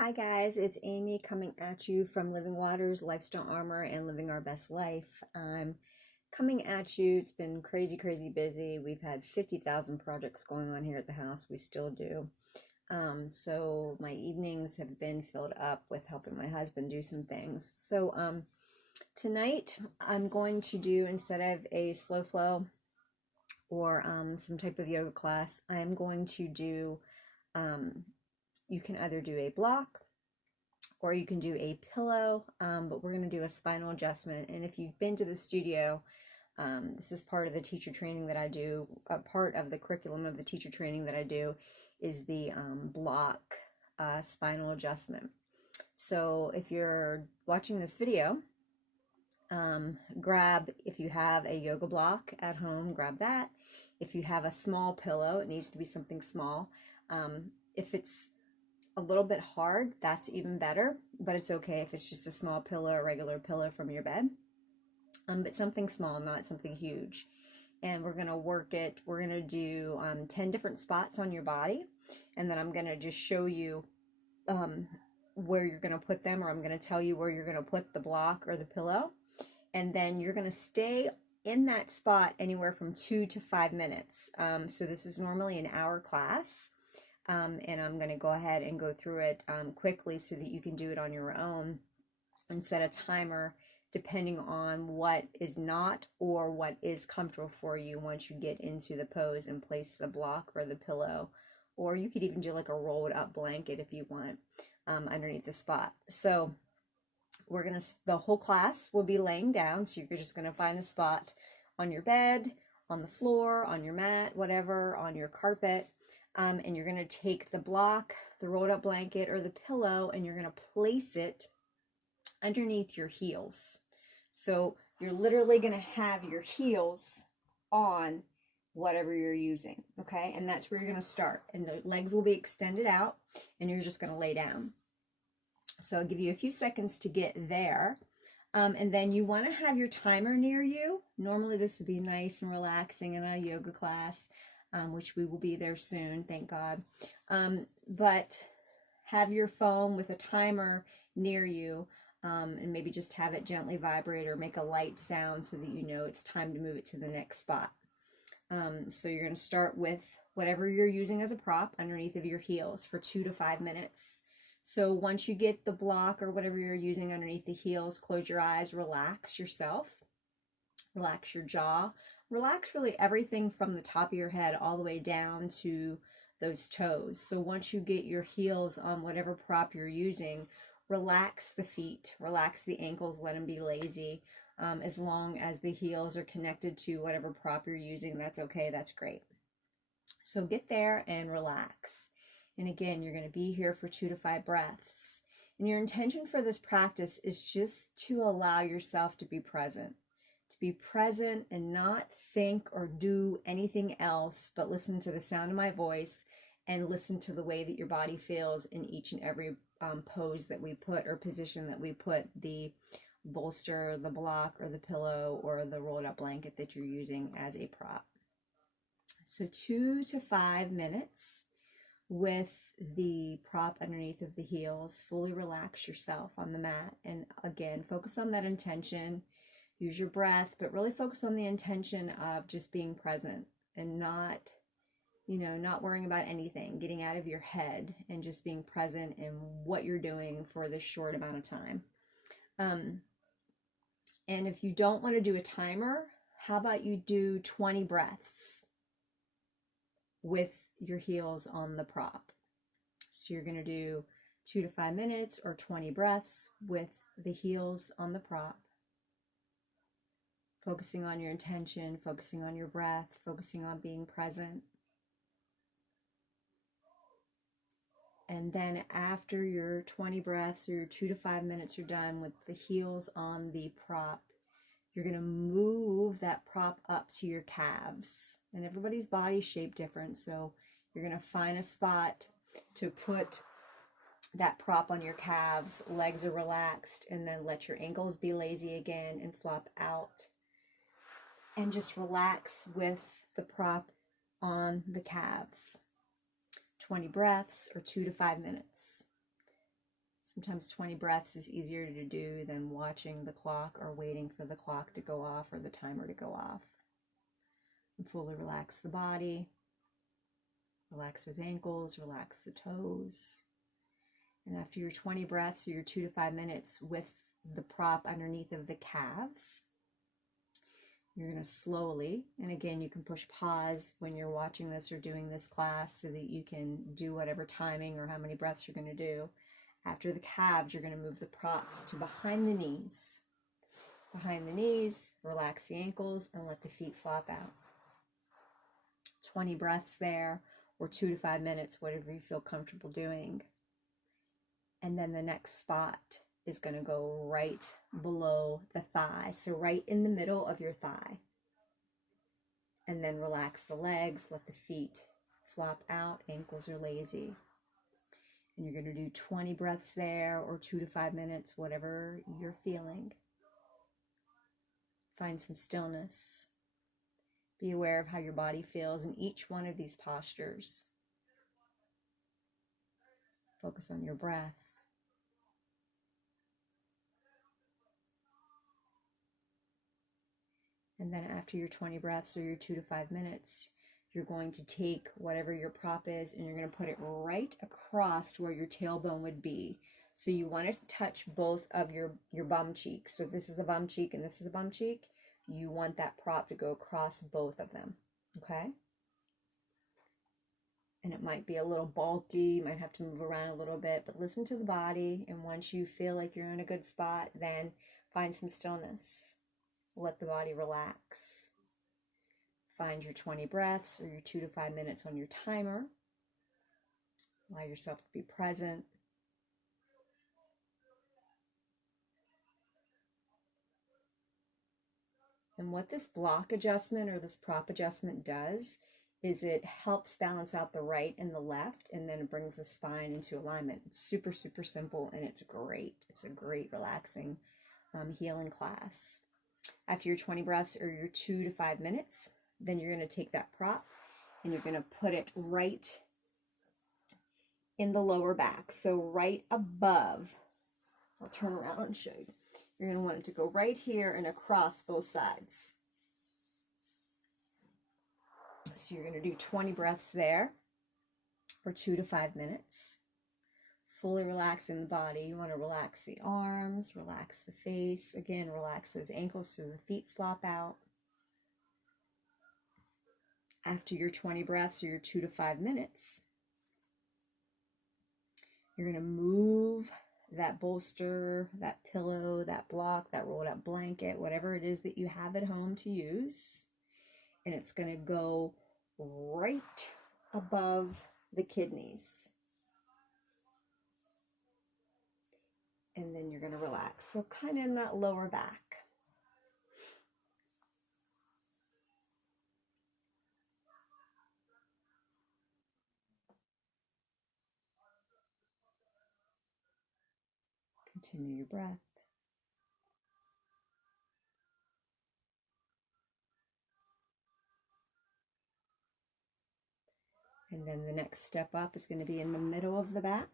Hi guys, it's Amy coming at you from Living Waters, Lifestyle Armor, and Living Our Best Life. I'm coming at you. It's been crazy, crazy busy. We've had 50,000 projects going on here at the house. We still do. So my evenings have been filled up with helping my husband do some things. So tonight I'm going to do, instead of a slow flow or some type of yoga class, I'm going to do, you can either do a block or you can do a pillow, but we're going to do a spinal adjustment. And if you've been to the studio, this is part of the teacher training that I do. A part of the curriculum of the teacher training that I do is the block spinal adjustment. So if you're watching this video, grab, if you have a yoga block at home, grab that. If you have a small pillow, it needs to be something small. If it's a little bit hard, that's even better, but it's okay if it's just a small pillow, a regular pillow from your bed, but something small, not something huge. And we're going to work it. We're going to do 10 different spots on your body, and then I'm going to just show you where you're going to put them, or I'm going to tell you where you're going to put the block or the pillow, and then you're going to stay in that spot anywhere from 2 to 5 minutes. So this is normally an hour class. And I'm going to go ahead and go through it quickly so that you can do it on your own and set a timer depending on what is not or what is comfortable for you once you get into the pose and place the block or the pillow. Or you could even do like a rolled up blanket if you want underneath the spot. So the whole class will be laying down, so you're just going to find a spot on your bed, on the floor, on your mat, whatever, on your carpet. And you're going to take the block, the rolled up blanket, or the pillow, and you're going to place it underneath your heels. So you're literally going to have your heels on whatever you're using, okay? And that's where you're going to start. And the legs will be extended out, and you're just going to lay down. So I'll give you a few seconds to get there. And then you want to have your timer near you. Normally this would be nice and relaxing in a yoga class. Which we will be there soon, thank God. But have your phone with a timer near you, and maybe just have it gently vibrate or make a light sound so that you know it's time to move it to the next spot. So you're going to start with whatever you're using as a prop underneath of your heels for 2 to 5 minutes. So once you get the block or whatever you're using underneath the heels, close your eyes, relax yourself, relax your jaw. Relax really everything from the top of your head all the way down to those toes. So once you get your heels on whatever prop you're using, relax the feet, relax the ankles, let them be lazy. As long as the heels are connected to whatever prop you're using, that's okay, that's great. So get there and relax. And again, you're going to be here for 2 to 5 breaths. And your intention for this practice is just to allow yourself to be present. Be present and not think or do anything else but listen to the sound of my voice and listen to the way that your body feels in each and every pose that we put or position that we put the bolster, the block, or the pillow, or the rolled up blanket that you're using as a prop. So 2 to 5 minutes with the prop underneath of the heels. Fully relax yourself on the mat, and again, focus on that intention. Use your breath, but really focus on the intention of just being present and not, not worrying about anything, getting out of your head and just being present in what you're doing for this short amount of time. And if you don't want to do a timer, how about you do 20 breaths with your heels on the prop? So you're going to do 2 to 5 minutes or 20 breaths with the heels on the prop. Focusing on your intention, focusing on your breath, focusing on being present. And then after your 20 breaths or your 2 to 5 minutes are done with the heels on the prop, you're going to move that prop up to your calves. And everybody's body shape different, so you're going to find a spot to put that prop on your calves. Legs are relaxed, and then let your ankles be lazy again and flop out. And just relax with the prop on the calves. 20 breaths or 2 to 5 minutes. Sometimes 20 breaths is easier to do than watching the clock or waiting for the clock to go off or the timer to go off. And fully relax the body. Relax those ankles, relax the toes. And after your 20 breaths or your 2 to 5 minutes with the prop underneath of the calves, you're going to slowly, and again, you can push pause when you're watching this or doing this class so that you can do whatever timing or how many breaths you're going to do. After the calves, you're going to move the props to behind the knees. Behind the knees, relax the ankles and let the feet flop out. 20 breaths there, or 2 to 5 minutes, whatever you feel comfortable doing. And then the next spot is going to go right below the thigh, so right in the middle of your thigh. And then relax the legs, let the feet flop out, ankles are lazy. And you're going to do 20 breaths there, or 2 to 5 minutes, whatever you're feeling. Find some stillness. Be aware of how your body feels in each one of these postures. Focus on your breath. And then after your 20 breaths or your 2 to 5 minutes, you're going to take whatever your prop is and you're going to put it right across where your tailbone would be. So you want to touch both of your bum cheeks. So if this is a bum cheek and this is a bum cheek, you want that prop to go across both of them, okay? And it might be a little bulky, you might have to move around a little bit, but listen to the body, and once you feel like you're in a good spot, then find some stillness. Let the body relax. Find your 20 breaths or your 2 to 5 minutes on your timer. Allow yourself to be present. And what this block adjustment or this prop adjustment does is it helps balance out the right and the left, and then it brings the spine into alignment. It's super, super simple, and it's great. It's a great relaxing healing class. After your 20 breaths or your 2 to 5 minutes, then you're going to take that prop and you're going to put it right in the lower back. So right above, I'll turn around and show you. You're going to want it to go right here and across both sides. So you're going to do 20 breaths there for 2 to 5 minutes. Fully relaxing the body. You want to relax the arms, relax the face. Again, relax those ankles so the feet flop out. After your 20 breaths or your 2 to 5 minutes, you're going to move that bolster, that pillow, that block, that rolled up blanket, whatever it is that you have at home to use. And it's going to go right above the kidneys. And then you're going to relax. So kind of in that lower back. Continue your breath. And then the next step up is going to be in the middle of the back.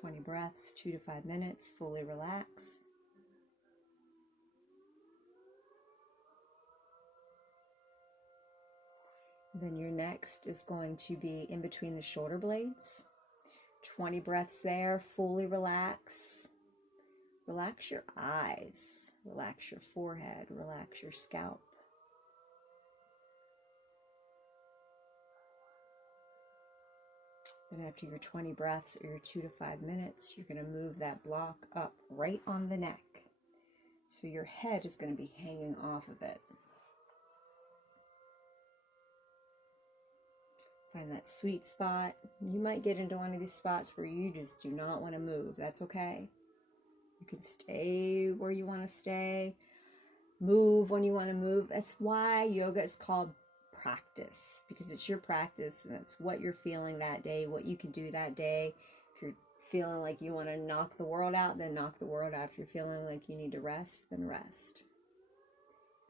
"20 breaths, 2 to 5 minutes, fully relax. Then your next is going to be in between the shoulder blades. 20 breaths there, fully relax. Relax your eyes, relax your forehead, relax your scalp. Then after your 20 breaths or your 2 to 5 minutes, you're going to move that block up right on the neck. So your head is going to be hanging off of it. Find that sweet spot. You might get into one of these spots where you just do not want to move. That's okay. You can stay where you want to stay. Move when you want to move. That's why yoga is called practice, because it's your practice and it's what you're feeling that day, what you can do that day. If you're feeling like you want to knock the world out, then knock the world out. If you're feeling like you need to rest, then rest.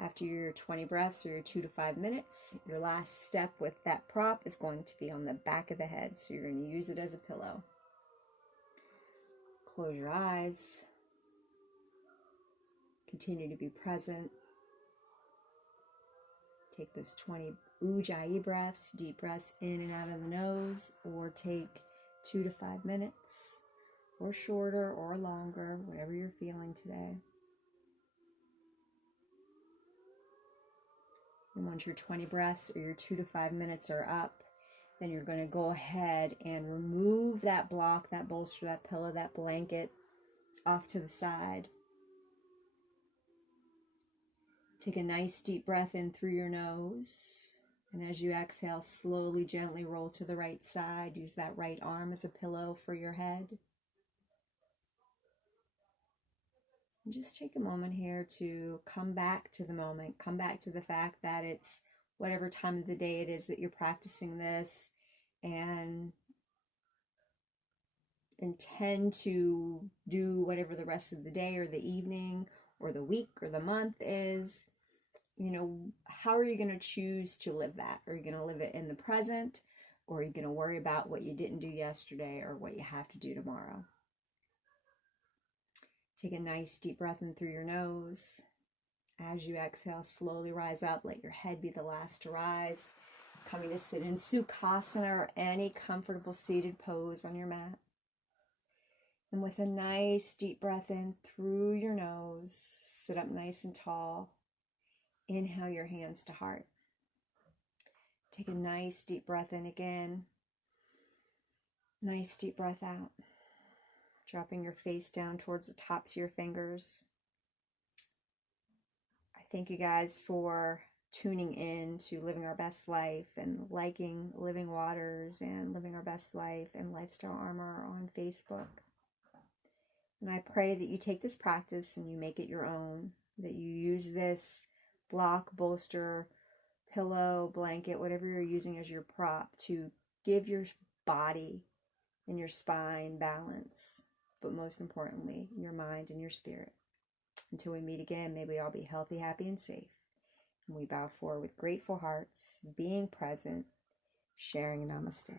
After your 20 breaths or your 2 to 5 minutes, your last step with that prop is going to be on the back of the head. So you're going to use it as a pillow. Close your eyes. Continue to be present. Take those 20 Ujjayi breaths, deep breaths in and out of the nose, or take 2 to 5 minutes, or shorter or longer, whatever you're feeling today. And once your 20 breaths or your 2 to 5 minutes are up, then you're going to go ahead and remove that block, that bolster, that pillow, that blanket off to the side. Take a nice deep breath in through your nose. And as you exhale, slowly, gently roll to the right side. Use that right arm as a pillow for your head. And just take a moment here to come back to the moment. Come back to the fact that it's whatever time of the day it is that you're practicing this, and intend to do whatever the rest of the day or the evening or the week or the month is. You know, how are you going to choose to live that? Are you going to live it in the present, or are you going to worry about what you didn't do yesterday or what you have to do tomorrow? Take a nice deep breath in through your nose. As you exhale, slowly rise up. Let your head be the last to rise. Coming to sit in Sukhasana or any comfortable seated pose on your mat. And with a nice deep breath in through your nose, sit up nice and tall. Inhale your hands to heart. Take a nice deep breath in again. Nice deep breath out. Dropping your face down towards the tops of your fingers. I thank you guys for tuning in to Living Our Best Life and liking Living Waters and Living Our Best Life and Lifestyle Armor on Facebook. And I pray that you take this practice and you make it your own, that you use this block, bolster, pillow, blanket, whatever you're using as your prop to give your body and your spine balance, but most importantly, your mind and your spirit. Until we meet again, may we all be healthy, happy, and safe. And we bow forward with grateful hearts, being present, sharing namaste.